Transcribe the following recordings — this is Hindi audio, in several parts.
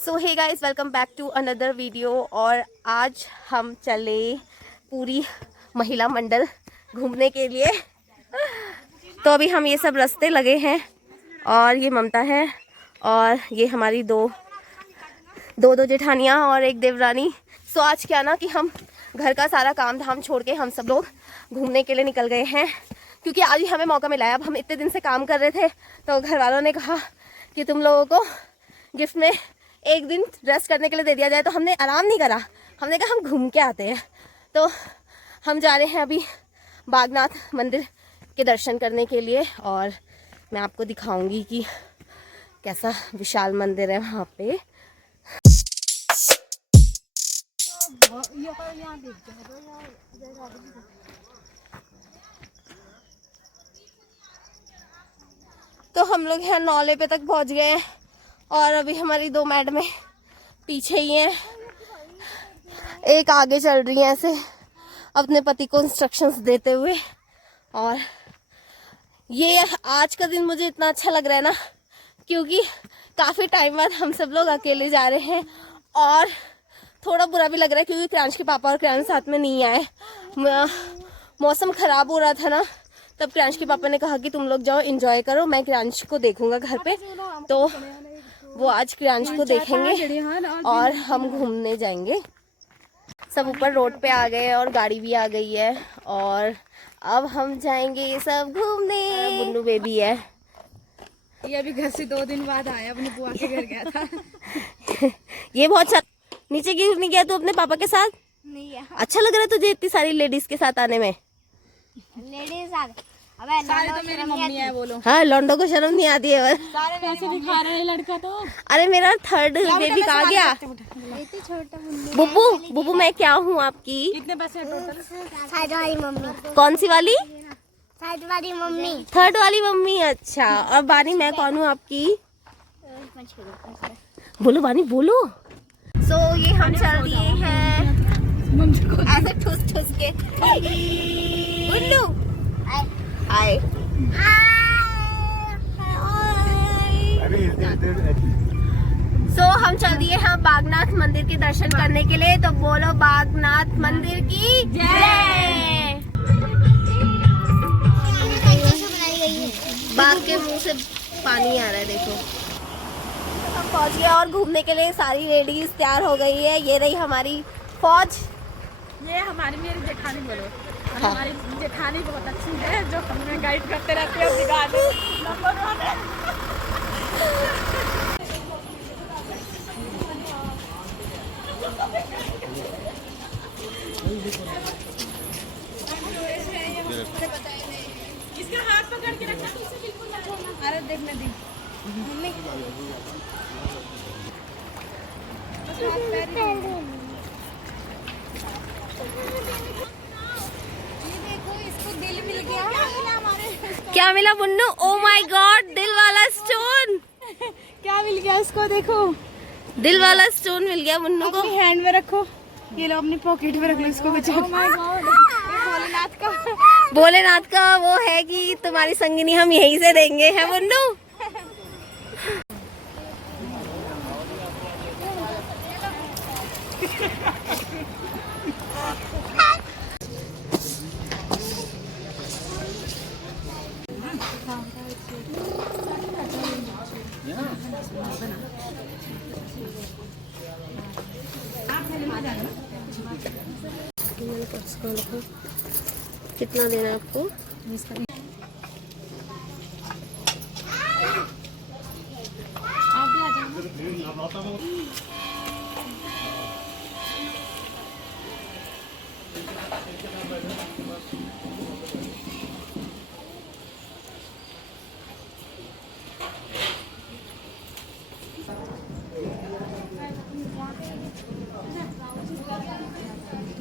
So hey guys, welcome back to another video. और आज हम चले पूरी महिला मंडल घूमने के लिए। तो अभी हम ये सब रास्ते लगे हैं और ये ममता है और ये हमारी दो जेठानियाँ और एक देवरानी। सो आज क्या ना कि हम घर का सारा काम धाम छोड़ के हम सब लोग घूमने के लिए निकल गए हैं, क्योंकि आज ही हमें मौका मिला है। अब हम इतने दिन से काम कर रहे थे तो घर वालों ने कहा कि तुम लोगों को गिफ्ट में एक दिन रेस्ट करने के लिए दे दिया जाए। तो हमने आराम नहीं करा, हमने कहा हम घूम के आते हैं। तो हम जा रहे हैं अभी बागनाथ मंदिर के दर्शन करने के लिए और मैं आपको दिखाऊंगी कि कैसा विशाल मंदिर है वहाँ पे। तो हम लोग यहाँ नौले पे तक पहुँच गए हैं और अभी हमारी दो मैडमें पीछे ही हैं, एक आगे चल रही हैं ऐसे अपने पति को इंस्ट्रक्शंस देते हुए। और ये आज का दिन मुझे इतना अच्छा लग रहा है ना, क्योंकि काफ़ी टाइम बाद हम सब लोग अकेले जा रहे हैं और थोड़ा बुरा भी लग रहा है क्योंकि क्रांश के पापा और क्रांश साथ में नहीं आए। मौसम ख़राब हो रहा था ना, तब क्रांश के पापा ने कहा कि तुम लोग जाओ एंजॉय करो, मैं क्रांश को देखूंगा घर पे। तो वो आज क्रांश को देखेंगे और हम घूमने जाएंगे। सब ऊपर रोड पे आ गए और गाड़ी भी आ गई है और अब हम जाएंगे सब घूमने। बुन्नू बेबी है, ये अभी घर से 2 दिन बाद आया, अपनी बुआ के घर गया था। ये बहुत नीचे क्यों नहीं गया तू अपने पापा के साथ? नहीं है। अच्छा लग रहा है तुझे इतनी सारी लेडीज के साथ आने में? लेडीज आ गए, अबे सारे तो मेरी मम्मी है। बोलो हाँ, लौंडो को शर्म नहीं आती है बस। सारे कैसे दिखा रहे हैं लड़का तो। अरे मेरा थर्ड बेबी कहाँ गया? बुब्बू बुब्बू मैं क्या हूँ आपकी? कितने पैसे टोटल? साइड वाली मम्मी, कौन सी वाली? साइड वाली मम्मी। थर्ड वाली मम्मी। अच्छा, और बानी मैं कौन हूँ आपकी? बोलो बानी बोलो। सो ये हम चल दिए हैं ऐसे ठुस ठुस के। बुल्लू हाय। सो हम चल दिए हैं बागनाथ मंदिर के दर्शन करने के लिए। तो बोलो बागनाथ मंदिर की जय। बाघ के मुंह से पानी आ रहा है, देखो। हम पहुंच गए और घूमने के लिए सारी लेडीज तैयार हो गई है। ये रही हमारी फौज। ये हमारी मेरी जेठानी बोलो। हाँ। हमारी जेठानी बहुत अच्छी है जो हमें गाइड करते रहते हैं। इसका हाथ पकड़ के रखना तो इसे बिल्कुल ना। अरे देख मैं दी मम्मी दिल मिल गया। क्या मिला मुन्नू? ओ माय गॉड, दिल वाला स्टोन। क्या मिल गया इसको? देखो दिल वाला स्टोन मिल गया मुन्नू को। अपनी हैंड में रखो, ये लो अपनी पॉकेट में रख लो इसको बचा। oh my God, भोलेनाथ का वो है कि तुम्हारी संगिनी हम यहीं से देंगे, है मुन्नू? कितना देना है आपको?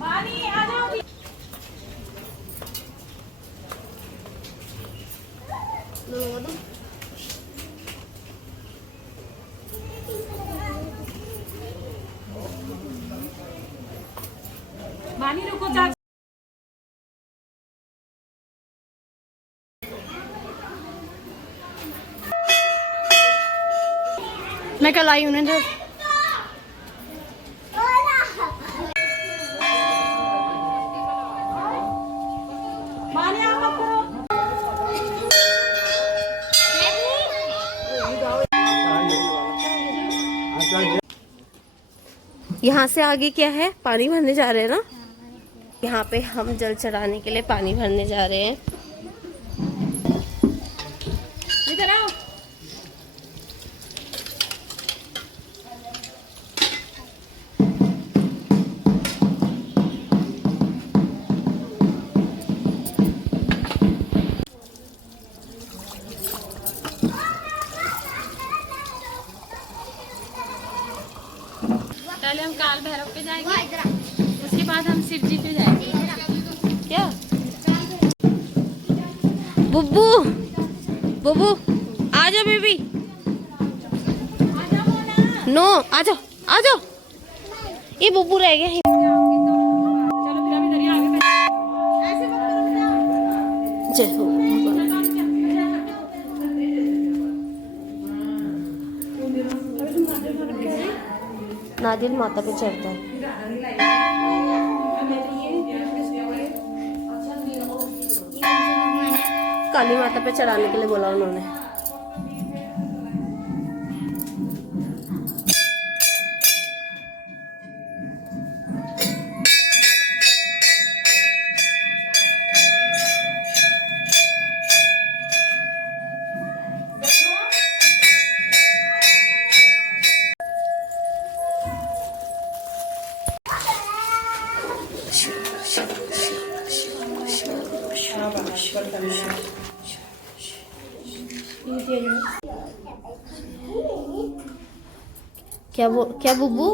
आप भी आ जाओ। मानी रुको जा। मैं कल आई उन्हें यहाँ से आगे क्या है? पानी भरने जा रहे हैं ना। यहाँ पे हम जल चढ़ाने के लिए पानी भरने जा रहे हैं। इधर आओ। पहले हम काल भैरव पे जाएंगे, उसके बाद हम शिव जी पे जाएंगे। क्या बुब्बू, बुब्बू आ जाओ बेबी। नो आ जाओ, आ जाओ। ये बुब्बू रह गया है। चलो फिर अभी दरिया आगे ऐसे मत करो। जय हो। नादिल माता पे चढ़ता है। काली माता पे चढ़ाने के लिए बोला उन्होंने। क्या बुब्बू?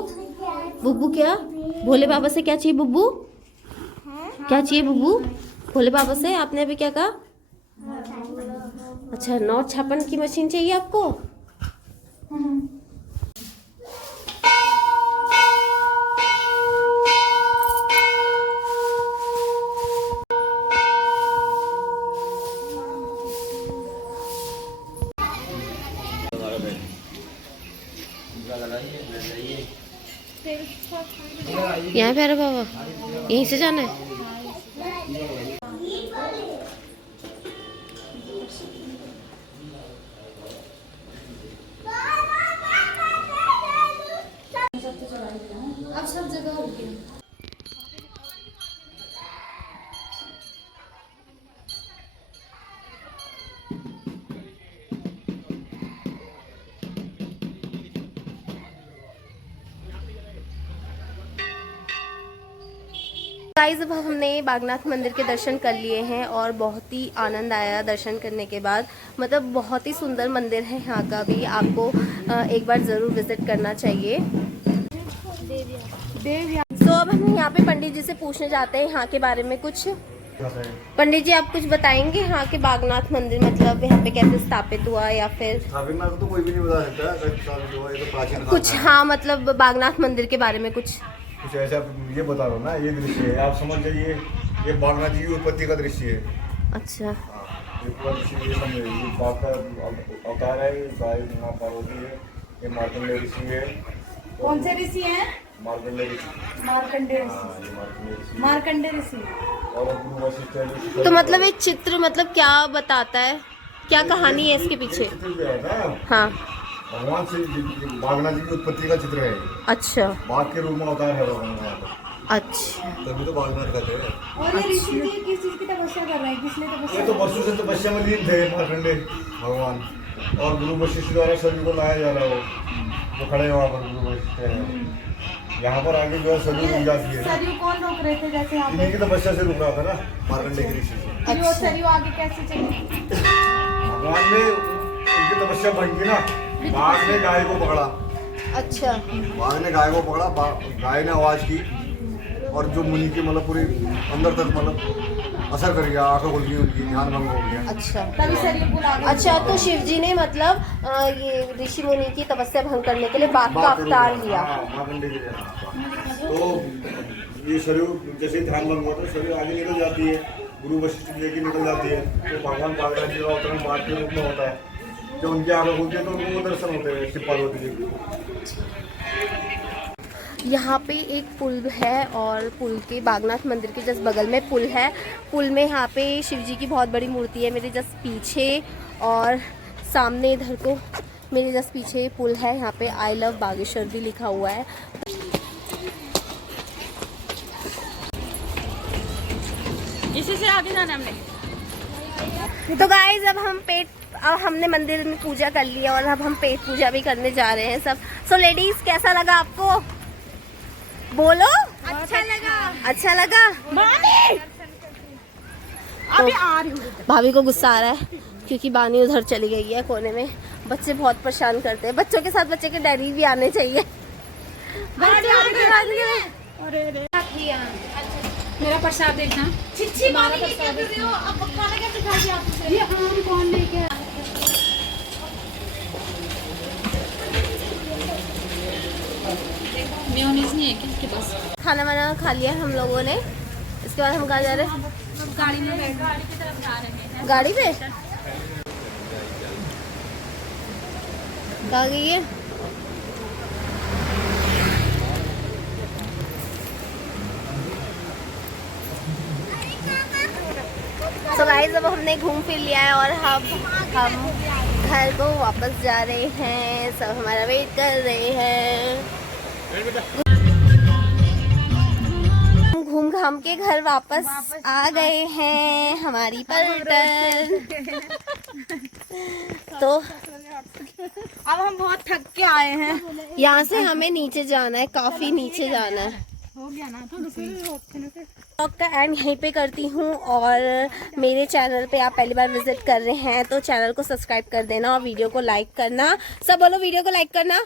बुब्बू क्या? भोले बाबा से क्या चाहिए बुब्बू? क्या चाहिए बुब्बू? भोले बाबा से आपने अभी क्या कहा? अच्छा, नोट छापन की मशीन चाहिए आपको? यहाँ पे अरे बाबा, यहीं से जाना है। अब सब जगह हो गया। गाइस, अब हमने बागनाथ मंदिर के दर्शन कर लिए हैं और बहुत ही आनंद आया दर्शन करने के बाद। मतलब बहुत ही सुंदर मंदिर है यहाँ का भी, आपको एक बार ज़रूर विजिट करना चाहिए। तो अब हम यहाँ पे पंडित जी से पूछने जाते हैं यहाँ के बारे में कुछ। पंडित जी, आप कुछ बताएंगे यहाँ के बागनाथ मंदिर, मतलब यहाँ पे कैसे स्थापित हुआ या फिर स्थापित तो कोई भी नहीं बता सकता है, स्थापित हुआ ये तो प्राचीन कुछ? हाँ, मतलब बागनाथ मंदिर के बारे में कुछ ऐसा ये बता रहा हूँ ना। ये दृश्य है, आप समझ जाइए, ये बागनाथ जी की उत्पत्ति का दृश्य है। अच्छा, ये पूरा दृश्य ये समझिए, ये बाग का अवतार है, गाय माँ पार्वती है, ये मार्कंडेय ऋषि है। कौन से ऋषि हैं? मार्कंडेय ऋषि। मार्कंडेय हाँ, ये मार्कंडेय ऋषि। मार्कंडेय ऋषि। और गुरु वशिष्ठ है। तो मतलब ये चित्र मतलब क्या बताता है, क्या कहानी है इसके पीछे? चित्र जो है ना, हाँ, भगवान से बागनाथ जी की उत्पत्ति का चित्र है। अच्छा बाघ के रूप में अवतार है भगवान का। अच्छा, तभी तो बागनाथ कहते हैं। और ये ऋषि जी किस चीज की तपस्या कर रहे हैं? किसने तपस्या? ये तो वर्षों से तपस्या में लीन थे मार्कंडेय भगवान, और गुरु वशिष्ठ द्वारा सभी को लाया जा रहा हो। वो खड़े वहाँ पर गुरु वशिष्ठ है। यहाँ पर आगे जो है सरयू रुक जाती है। सरयू कौन रोक रहे थे? जैसे यहाँ इन्हीं की तपस्या से रुक रहा था ना मार्कंडेय की ऋषि से। पे वो सरयू आगे कैसे चली? भगवान ने उनकी तपस्या भंग की ना, बाघ ने गाय को पकड़ा। अच्छा, बाघ ने गाय को पकड़ा, गाय ने आवाज की, और जो मुनि की मतलब पूरी अंदर तक मतलब असर कर गया, आंखें खुल गई उनकी, ध्यान भंग हो गया। अच्छा, तभी सरयू पुल आगे। अच्छा। तो शिव जी ने मतलब ये ऋषि मुनि की तपस्या भंग करने के लिए बाघ का अवतार लिया। मार्कंडेय जी ने। तो ये सरयू जैसे ध्यान भंग होता है, सरयू आगे निकल जाती है, गुरु वशिष्ठ लेके निकल जाती है। तो भगवान बागनाथ जी का अवतरण बाघ के रूप में होता है। जब उनकी आंखें खुलती है तो उनको दर्शन होते हैं शिव पार्वती जी को। यहाँ पे एक पुल है और पुल के बागनाथ मंदिर के जस्ट बगल में पुल है। पुल में यहाँ पे शिव जी की बहुत बड़ी मूर्ति है मेरे जस्ट पीछे, और सामने इधर को मेरे जस्ट पीछे पुल है, यहाँ पे आई लव बागेश्वर भी लिखा हुआ है। इसी से आगे जाना हमने। तो गाइज अब हमने मंदिर में पूजा कर लिया और अब हम पेट पूजा भी करने जा रहे हैं सब। सो लेडीज, कैसा लगा आपको? बोलो। अच्छा लगा। अच्छा लगा। अभी आ रही हूँ। भाभी को गुस्सा आ रहा है क्योंकि बानी उधर चली गई है कोने में। बच्चे बहुत परेशान करते हैं, बच्चों के साथ बच्चे के डैडी भी आने चाहिए। मेरा प्रसाद देखना। छिछी मामी ये क्या कर रही हो? अब खाना कैसे खाएगी आप? ये आम कौन लेके आया? मेयोनीज नहीं है किसके पास? खाना वाना खा लिया हम लोगों ने। इसके बाद हम कहाँ जा रहे हैं? गाड़ी में बैठ, गाड़ी की तरफ जा रहे हैं। गाड़ी पे कहाँ गई है? तो गाइस अब हमने घूम फिर लिया है और हम घर को वापस जा रहे हैं। सब हमारा वेट कर रहे हैं। घूम घाम के घर वापस आ गए हैं। हमारी पलटन। तो अब हम बहुत थक के आए हैं। यहाँ से हमें नीचे जाना है, काफी नीचे जाना है। हो गया ना तो ब्लॉग का एंड यहीं पे करती हूँ। और मेरे चैनल पे आप पहली बार विजिट कर रहे हैं तो चैनल को सब्सक्राइब कर देना और वीडियो को लाइक करना। सब बोलो, वीडियो को लाइक करना।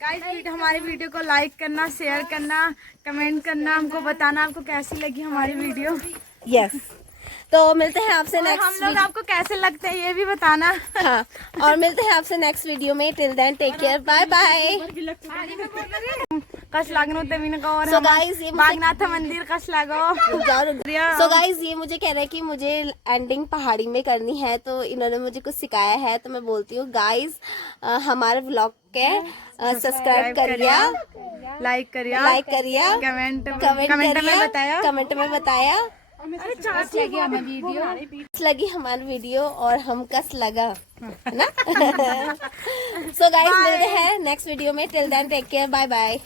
गाइस, हमारी वीडियो को लाइक करना, शेयर करना, कमेंट करना, हमको बताना आपको कैसी लगी हमारी वीडियो। यस, तो मिलते हैं आपसे और हम नेक्स्ट लोग आपको कैसे लगते हैं ये भी बताना। हाँ, और मिलते हैं आपसे नेक्स्ट वीडियो में। Till then take care, bye bye. कस लागनो तमीन का और So guys, ये बागनाथ मंदिर कस लागो। सो गाइज, ये मुझे कह रहे हैं कि मुझे एंडिंग पहाड़ी में करनी है, तो इन्होंने मुझे कुछ सिखाया है। तो मैं बोलती हूँ गाइज, हमारे व्लॉग के सब्सक्राइब करिए, लाइक करिए, कमेंट में बताया लगी हमें वीडियो, लगी हमारी वीडियो और हम कस लगा है ना। सो गाइज, मिलते हैं नेक्स्ट वीडियो में। Till then take care, bye bye.